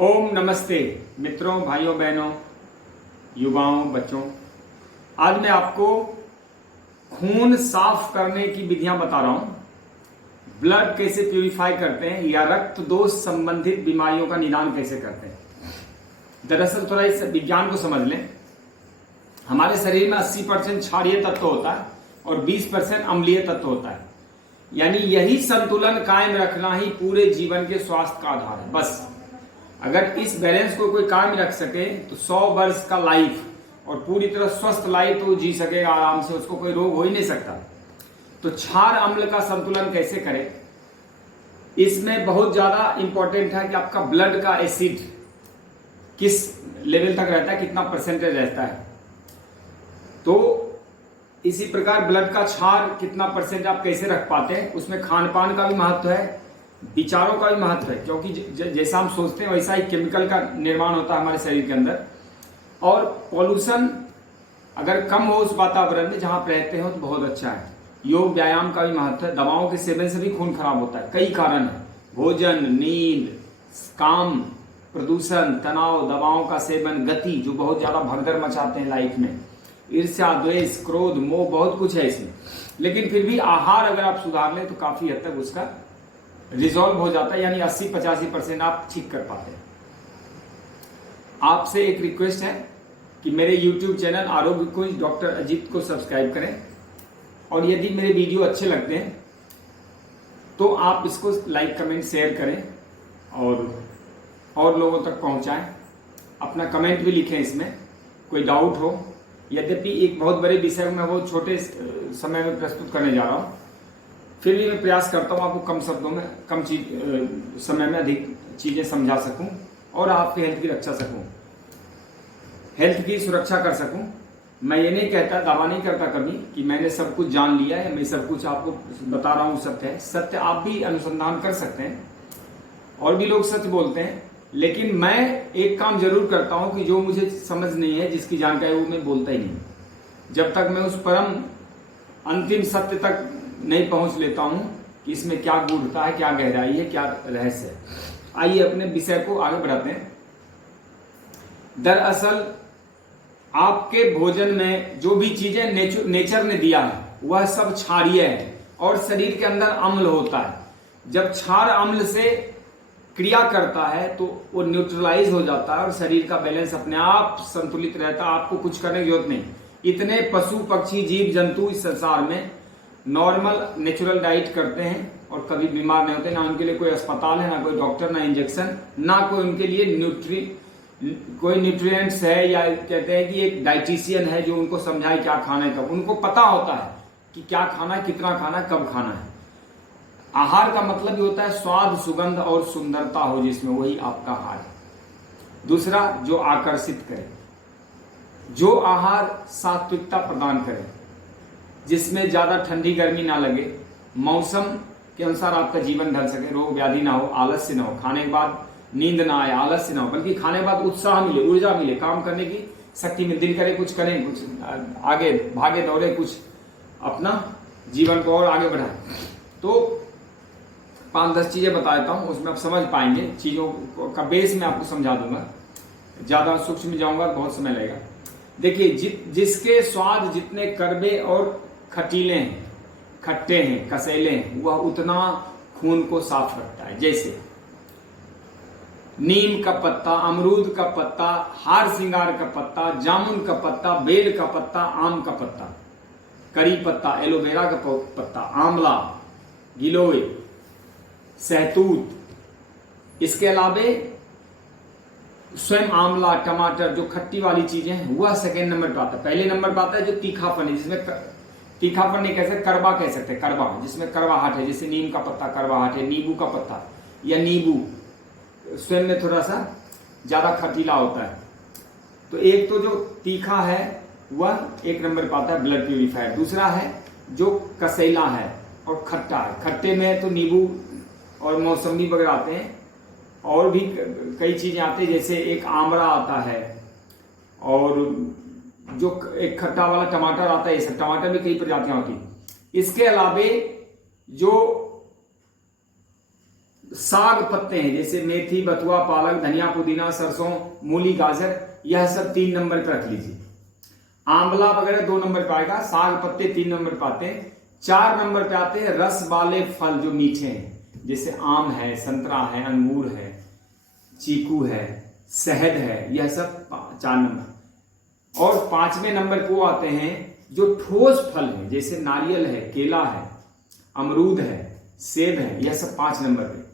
ओम नमस्ते मित्रों, भाइयों, बहनों, युवाओं, बच्चों। आज मैं आपको खून साफ करने की विधियां बता रहा हूं। ब्लड कैसे प्यूरिफाई करते हैं या रक्त दोष संबंधित बीमारियों का निदान कैसे करते हैं। दरअसल थोड़ा इस विज्ञान को समझ लें। हमारे शरीर में 80% क्षारीय तत्व होता है और 20% अम्लीय तत्व होता है। यानी यही संतुलन कायम रखना ही पूरे जीवन के स्वास्थ्य का आधार है। बस अगर इस बैलेंस को कोई कायम रख सके तो 100 वर्ष का लाइफ और पूरी तरह स्वस्थ लाइफ तो जी सकेगा आराम से, उसको कोई रोग हो ही नहीं सकता। तो क्षार अम्ल का संतुलन कैसे करें, इसमें बहुत ज्यादा इंपॉर्टेंट है कि आपका ब्लड का एसिड किस लेवल तक रहता है, कितना परसेंटेज रहता है। तो इसी प्रकार ब्लड का क्षार कितना परसेंट आप कैसे रख पाते हैं, उसमें खान पान का भी महत्व है, विचारों का भी महत्व है। क्योंकि जैसा हम सोचते हैं वैसा ही केमिकल का निर्माण होता है हमारे शरीर के अंदर। और पॉल्यूशन अगर कम हो उस वातावरण में जहां आप रहते हो तो बहुत अच्छा है। योग व्यायाम का भी महत्व है। दवाओं के सेवन से भी खून खराब होता है, कई कारण है। भोजन, नींद, काम, प्रदूषण, तनाव, दवाओं का सेवन, गति जो बहुत ज्यादा भगदड़ मचाते हैं लाइफ में, ईर्ष्या, द्वेष, क्रोध, मोह, बहुत कुछ है इसमें। लेकिन फिर भी आहार अगर आप सुधार लें तो काफी हद तक उसका रिजॉल्व हो जाता है, यानी 80-85% आप ठीक कर पाते हैं। आपसे एक रिक्वेस्ट है कि मेरे YouTube चैनल आरोग्य कुंज डॉक्टर अजीत को सब्सक्राइब करें, और यदि मेरे वीडियो अच्छे लगते हैं तो आप इसको लाइक, कमेंट, शेयर करें और लोगों तक पहुंचाएं। अपना कमेंट भी लिखें इसमें, कोई डाउट हो। यद्यपि एक बहुत बड़े विषय में वो छोटे समय में प्रस्तुत करने जा रहा हूं, फिर भी मैं प्रयास करता हूं आपको कम शब्दों में, कम समय में अधिक चीजें समझा सकूं और आपके हेल्थ की रक्षा सकूं, हेल्थ की सुरक्षा कर सकूं। मैं ये नहीं कहता, दावा नहीं करता कभी कि मैंने सब कुछ जान लिया है, मैं सब कुछ आपको बता रहा हूं सत्य है। सत्य आप भी अनुसंधान कर सकते हैं और भी लोग सच बोलते हैं, लेकिन मैं एक काम जरूर करता हूं कि जो मुझे समझ नहीं है, जिसकी जानकारी वो मैं बोलता ही नहीं जब तक मैं उस परम अंतिम सत्य तक नहीं पहुंच लेता हूं कि इसमें क्या गूढ़ता है, क्या गहराई है, क्या रहस्य है। आइए अपने विषय को आगे बढ़ाते हैं। दरअसल आपके भोजन में जो भी चीजें नेचर ने दिया है वह सब क्षारीय है और शरीर के अंदर अम्ल होता है। जब क्षार अम्ल से क्रिया करता है तो वो न्यूट्रलाइज हो जाता है और शरीर का बैलेंस अपने आप संतुलित रहता है। आपको कुछ करने की जरूरत नहीं। इतने पशु पक्षी जीव जंतु इस संसार में नॉर्मल नेचुरल डाइट करते हैं और कभी बीमार नहीं होते। ना उनके लिए कोई अस्पताल है, ना कोई डॉक्टर, ना इंजेक्शन, ना कोई उनके लिए कोई न्यूट्रिएंट्स है, या कहते हैं कि एक डाइटिशियन है जो उनको समझाए क्या खाना है, कब। उनको पता होता है कि क्या खाना है, कितना खाना है, कब खाना है। आहार का मतलब ही होता है स्वाद, सुगंध और सुंदरता हो जिसमें, वही आपका आहार है। दूसरा, जो आकर्षित करे, जो आहार सात्विकता प्रदान करे, जिसमें ज्यादा ठंडी गर्मी ना लगे, मौसम के अनुसार आपका जीवन ढल सके, रोग व्याधि ना हो, आलस्य ना हो, खाने के बाद नींद ना आए, आलस्य ना हो, बल्कि खाने के बाद उत्साह मिले, ऊर्जा मिले, काम करने की शक्ति मिले, दिल करे कुछ करें, कुछ आगे भागे दौड़े, कुछ अपना जीवन को और आगे बढ़ाए। तो 5-10 चीजें बता देता हूं, उसमें आप समझ पाएंगे। चीजों का बेस में आपको समझा दूंगा, ज्यादा सूक्ष्म में जाऊंगा बहुत समय लगेगा। देखिए, जिसके स्वाद जितने कड़वे और खटीले हैं, खट्टे हैं, कसैले हैं, वह उतना खून को साफ रखता है। जैसे नीम का पत्ता, अमरूद का पत्ता, हार श्रृंगार का पत्ता, जामुन का पत्ता, बेल का पत्ता, आम का पत्ता, करी पत्ता, एलोवेरा का पत्ता, आंवला, गिलोय, सहतूत। इसके अलावे स्वयं आंवला, टमाटर, जो खट्टी वाली चीजें हैं, वह सेकेंड नंबर पर आता है। पहले नंबर पर आता है जो तीखापन है, जिसमें तीखापन नहीं कह सकते, कड़वा कह सकते, कड़वा, जिसमें कड़वाहट है। जैसे नीम का पत्ता कड़वाहट है, नींबू का पत्ता या नींबू स्वयं में थोड़ा सा ज्यादा खटीला होता है। तो एक तो जो तीखा है वह एक नंबर पर आता है, ब्लड प्यूरिफायर। दूसरा है जो कसैला है और खट्टा है। खट्टे में तो नींबू और मौसमी वगैरह आते हैं, और भी कई चीजें आती है, जैसे एक आमरा आता है, और जो एक खट्टा वाला टमाटर आता है। ये सब टमाटर में कई प्रजातियां होती हैं। इसके अलावे जो साग पत्ते हैं जैसे मेथी, बथुआ, पालक, धनिया, पुदीना, सरसों, मूली, गाजर, यह सब 3 नंबर पर रख लीजिए। आंवला वगैरह 2 नंबर पे आएगा, साग पत्ते 3 नंबर पे आते हैं। 4 नंबर पे आते हैं रस वाले फल जो मीठे हैं, जैसे आम है, संतरा है, अंगूर है, चीकू है, शहद है, यह सब 4 नंबर। और 5वें नंबर पे वो आते हैं जो ठोस फल है, जैसे नारियल है, केला है, अमरूद है, सेब है, यह सब 5 नंबर पे।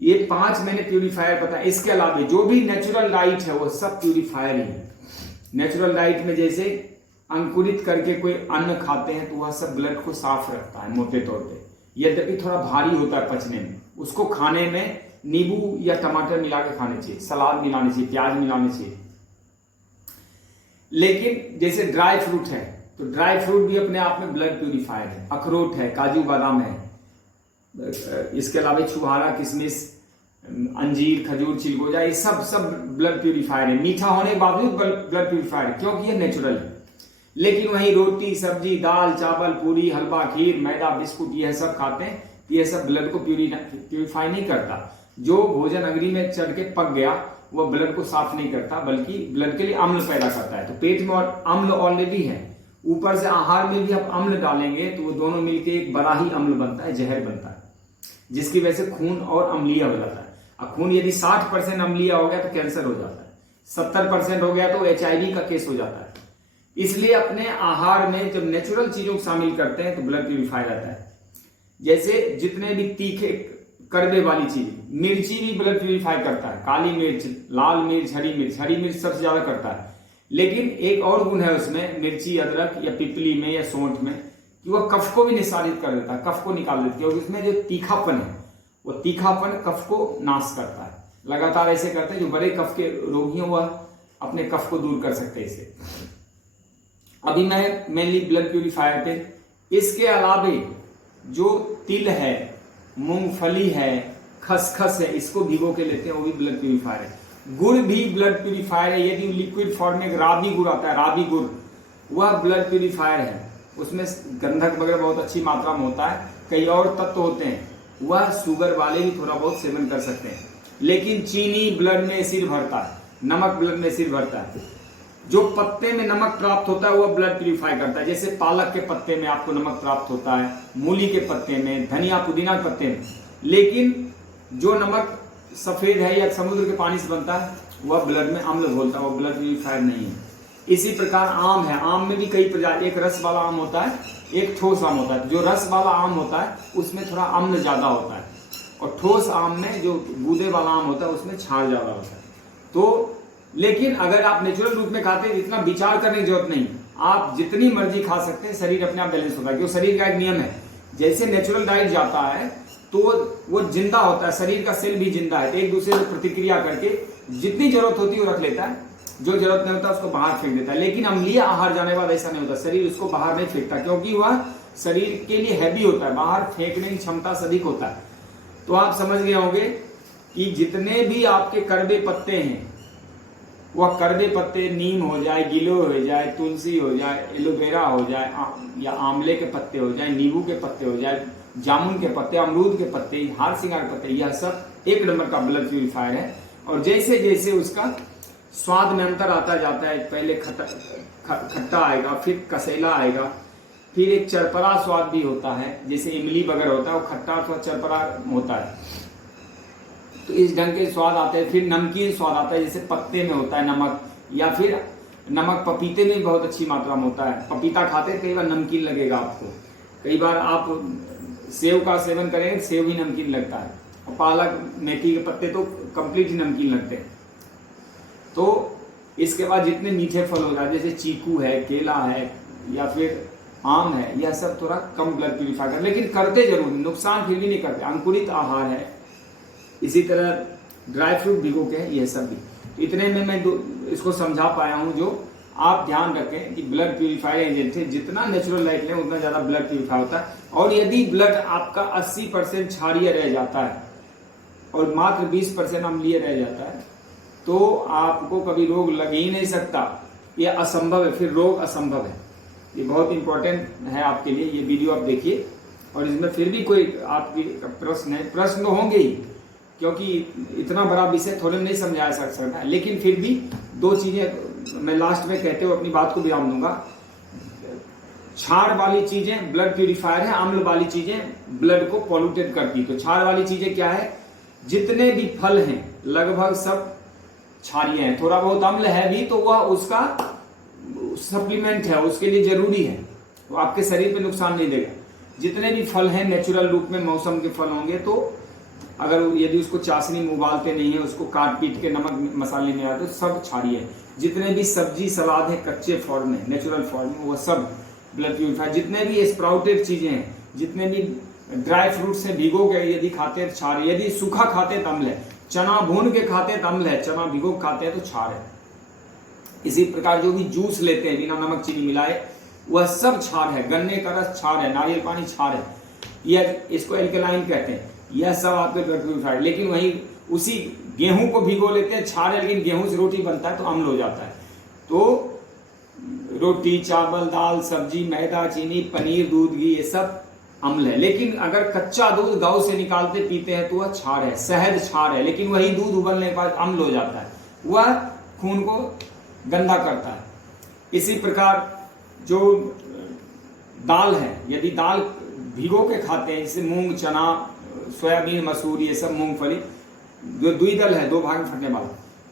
ये 5 मैंने प्यूरिफायर बताया। इसके अलावा जो भी नेचुरल डाइट है वो सब प्यूरिफायर ही है। नेचुरल डाइट में जैसे अंकुरित करके कोई अन्न खाते हैं तो वह सब ब्लड को साफ रखता है मोटे तौर पे, यद्यपि थोड़ा भारी होता है पचने में। उसको खाने में नींबू या टमाटर मिला के खाने चाहिए, सलाद मिलाने चाहिए, प्याज मिलाने चाहिए। लेकिन जैसे ड्राई फ्रूट है तो ड्राई फ्रूट भी अपने आप में ब्लड प्यूरिफायर है। अखरोट है, काजू बादाम है, इसके अलावा छुहारा, किशमिश, अंजीर, खजूर, चिलगोजा, ये सब ब्लड प्यूरिफायर है। मीठा होने के बावजूद ब्लड प्यूरिफायर है क्योंकि ये नेचुरल है। लेकिन वहीं रोटी, सब्जी, दाल, चावल, पूरी, हलवा, खीर, मैदा, बिस्कुट, यह सब खाते हैं, यह सब ब्लड को प्यूरिफाई नहीं करता। जो भोजन अग्नि में चढ़ के पक गया वह ब्लड को साफ नहीं करता, बल्कि ब्लड के लिए अम्ल पैदा करता है। तो पेट में अम्ल ऑलरेडी है, ऊपर से आहार में भी आप अम्ल डालेंगे तो वो दोनों मिलकर एक बड़ा ही अम्ल बनता है, जहर बनता है, जिसकी वजह से खून और अम्लीय हो जाता है। अब खून यदि 60% अम्लीय हो गया तो कैंसर हो जाता है, 70% हो गया तो HIV का केस हो जाता है। इसलिए अपने आहार में जब नेचुरल चीजों को शामिल करते हैं तो ब्लड प्यूरिफाई रहता है। जैसे जितने भी तीखे कड़वे वाली चीज, मिर्ची भी ब्लड प्यूरिफाई करता है, काली मिर्च, लाल मिर्च, हरी मिर्च सबसे ज्यादा करता है। लेकिन एक और गुण है उसमें, मिर्ची, अदरक या पिपली में या सौंठ में, कि वह कफ को भी निस्सारित कर देता है, कफ को निकाल देती है। और इसमें जो तीखापन है वो तीखापन कफ को नाश करता है। लगातार ऐसे करते हैं, जो बड़े कफ के रोगी हैं वह अपने कफ को दूर कर सकते हैं इसे। अभी मैं मेनली ब्लड प्यूरिफायर पे, इसके अलावे जो तिल है, मूंगफली है, खसखस है, इसको भिगो के लेते हैं, वो भी ब्लड प्यूरिफायर है। गुड़ भी ब्लड प्यूरिफायर है। यदि लिक्विड फॉर्म में राबी गुड़ आता है, राबी गुड़, वह ब्लड प्यूरिफायर है। उसमें गंधक वगैरह बहुत अच्छी मात्रा में होता है। कई और तत्व होते हैं, वह शुगर वाले भी थोड़ा बहुत सेवन कर सकते हैं। लेकिन चीनी ब्लड में एसिड भरता है, नमक ब्लड में एसिड भरता है। जो पत्ते में नमक प्राप्त होता है वह ब्लड प्यूरिफाई करता है। जैसे पालक के पत्ते में आपको नमक प्राप्त होता है, मूली के पत्ते में, धनिया, पुदीना के पत्ते में। लेकिन जो नमक सफेद है या समुद्र के पानी से बनता है वह ब्लड में अम्ल घोलता है, वह ब्लड प्यूरिफायर नहीं है। इसी प्रकार आम है, आम में भी कई प्रजाति, एक रस वाला आम होता है, एक ठोस आम होता है। जो रस वाला आम होता है उसमें थोड़ा अम्ल ज्यादा होता है, और ठोस आम में जो गूदे वाला आम होता है उसमें क्षार ज्यादा होता है। तो लेकिन अगर आप नेचुरल रूप में खाते हैं, इतना विचार करने की जरूरत नहीं, आप जितनी मर्जी खा सकते हैं, शरीर अपने आप बैलेंस होता है। क्योंकि शरीर का एक नियम है, जैसे नेचुरल डाइट जाता है तो वो जिंदा होता है, शरीर का सेल भी जिंदा है, तो एक दूसरे से प्रतिक्रिया करके जितनी जरूरत होती है वो रख लेता है, जो जरूरत नहीं होता उसको बाहर फेंक देता है। लेकिन अम्लीय आहार जाने के बाद ऐसा नहीं होता, शरीर उसको बाहर नहीं फेंकता, क्योंकि वह शरीर के लिए हैवी होता है, बाहर फेंकने की क्षमता से अधिक होता है। तो आप समझ गए होंगे कि जितने भी आपके कड़वे पत्ते हैं, वह कड़वे पत्ते, नीम हो जाए, गिलो हो जाए, तुलसी हो जाए, एलोवेरा हो जाए, या आंवले के पत्ते हो जाए, नींबू के पत्ते हो जाए, जामुन के पत्ते, अमरूद के पत्ते, हार सिंगार के पत्ते, यह सब 1 नंबर का ब्लड प्यूरिफायर है। और जैसे जैसे उसका स्वाद में अंतर आता जाता है, पहले खट्टा आएगा, फिर कसेला आएगा, फिर एक चरपरा स्वाद भी होता है, जैसे इमली वगैरह होता है, वो खट्टा अथवा चरपरा होता है। तो इस ढंग के स्वाद आते हैं। फिर नमकीन स्वाद आता है, जैसे पत्ते में होता है नमक, या फिर नमक पपीते में बहुत अच्छी मात्रा में होता है। पपीता खाते हैं, कई बार नमकीन लगेगा आपको, कई बार आप सेव का सेवन करेंगे, सेव भी नमकीन लगता है, और पालक, मेथी के पत्ते तो कंप्लीट ही नमकीन लगते हैं। तो इसके बाद जितने मीठे फल हो जाए, जैसे चीकू है, केला है, या फिर आम है, यह सब थोड़ा कम ब्लड प्यूरिफाई कर, लेकिन करते जरूर, नुकसान फिर भी नहीं करते। अंकुरित आहार है, इसी तरह ड्राई फ्रूट भिगो के, यह सब भी। इतने में मैं इसको समझा पाया हूं, जो आप ध्यान रखें कि ब्लड प्यूरिफायर एजेंट है, जितना नेचुरल लाइट लें उतना ज्यादा ब्लड प्यूरिफाई होता है। और यदि ब्लड आपका 80% क्षारीय रह जाता है और मात्र 20% अम्लीय रह जाता है, तो आपको कभी रोग लग ही नहीं सकता, यह असंभव है, फिर रोग असंभव है। ये बहुत इंपॉर्टेंट है आपके लिए, ये वीडियो आप देखिए। और इसमें फिर भी कोई आपकी प्रश्न है, प्रश्न तो होंगे ही, क्योंकि इतना बड़ा विषय थोड़े नहीं समझाया सकता है, लेकिन फिर भी 2 चीजें मैं लास्ट में कहते हुए अपनी बात को विराम दूंगा। क्षार वाली चीजें ब्लड प्यूरिफायर है, अम्ल वाली चीजें ब्लड को पॉल्यूटेड करती। तो क्षार वाली चीजें क्या है, जितने भी फल हैं लगभग सब क्षारीय हैं। थोड़ा बहुत अम्ल है भी तो वह उसका सप्लीमेंट है, उसके लिए जरूरी है, तो आपके शरीर पे नुकसान नहीं देगा। जितने भी फल हैं नेचुरल रूप में मौसम के फल होंगे, तो अगर यदि उसको चाशनी में उबालते नहीं है, उसको काट पीट के नमक मसाले में आते तो सब क्षारीय है। जितने भी सब्जी सलाद है कच्चे फॉर्म में, नेचुरल फॉर्म में, वो सब ब्लड प्यूरिफायर। जितने भी स्प्राउटेड चीजें हैं, जितने भी ड्राई फ्रूट्स हैं भिगो के यदि खाते हैं क्षार है, यदि सूखा खाते तो अम्ल है, चना भून के खाते तो अम्ल है, चना भिगो के खाते हैं तो क्षार है। इसी प्रकार जो भी जूस लेते हैं बिना नमक चीनी मिलाए वह सब क्षार है। गन्ने का रस क्षार है, नारियल पानी क्षार है, यह इसको एल्कलाइन कहते हैं। यह सब आपके ब्लड प्यूरिफायर। लेकिन वही उसी गेहूं को भिगो लेते हैं, क्षार है, लेकिन गेहूं से रोटी बनता है तो अम्ल हो जाता है। तो रोटी चावल दाल सब्जी मैदा चीनी पनीर दूध घी ये सब अम्ल है। लेकिन अगर कच्चा दूध गांव से निकालते पीते हैं तो वह क्षार है। शहद क्षार है, लेकिन वही दूध उबलने के बाद अम्ल हो जाता है, वह खून को गंदा करता है। इसी प्रकार जो दाल है, यदि दाल भिगो के खाते हैं, जैसे मूंग चना सोयाबीन मसूर ये सब मूंगफली, जो द्विदल है 2 भाग में फटने वाला,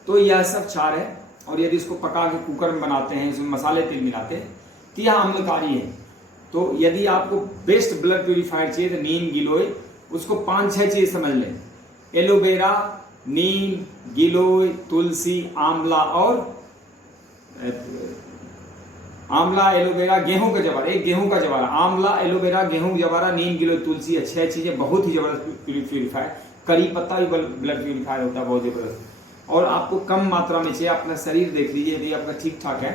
तो यह सब क्षार है। और यदि इसको पका के कुकर में बनाते हैं, इसमें मसाले तेल मिलाते हैं तो यह अम्लकारी है। तो यदि आपको बेस्ट ब्लड प्यूरिफायर चाहिए तो नीम गिलोय, उसको 5-6 चीज समझ लें। एलोवेरा, नीम, गिलोय, तुलसी, आंवला और आंवला एलोवेरा गेहूं का जवारा, एक गेहूं का जवारा, आंवला एलोवेरा गेहूं का जवारा नीम गिलोय तुलसी, 6 चीजें बहुत ही जबरदस्त प्यूरिफायर। करी पत्ता भी ब्लड प्यूरिफायर होता है बहुत जबरदस्त। और आपको कम मात्रा में चाहिए, अपना शरीर देख लीजिए, यदि आपका ठीक ठाक है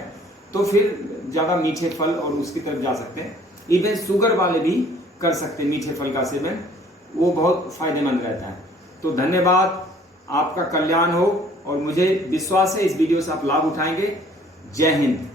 तो फिर ज्यादा मीठे फल और उसकी तरफ जा सकते हैं। इवन शुगर वाले भी कर सकते हैं मीठे फल का सेवन, वो बहुत फायदेमंद रहता है। तो धन्यवाद, आपका कल्याण हो और मुझे विश्वास है इस वीडियो से आप लाभ उठाएंगे। जय हिंद।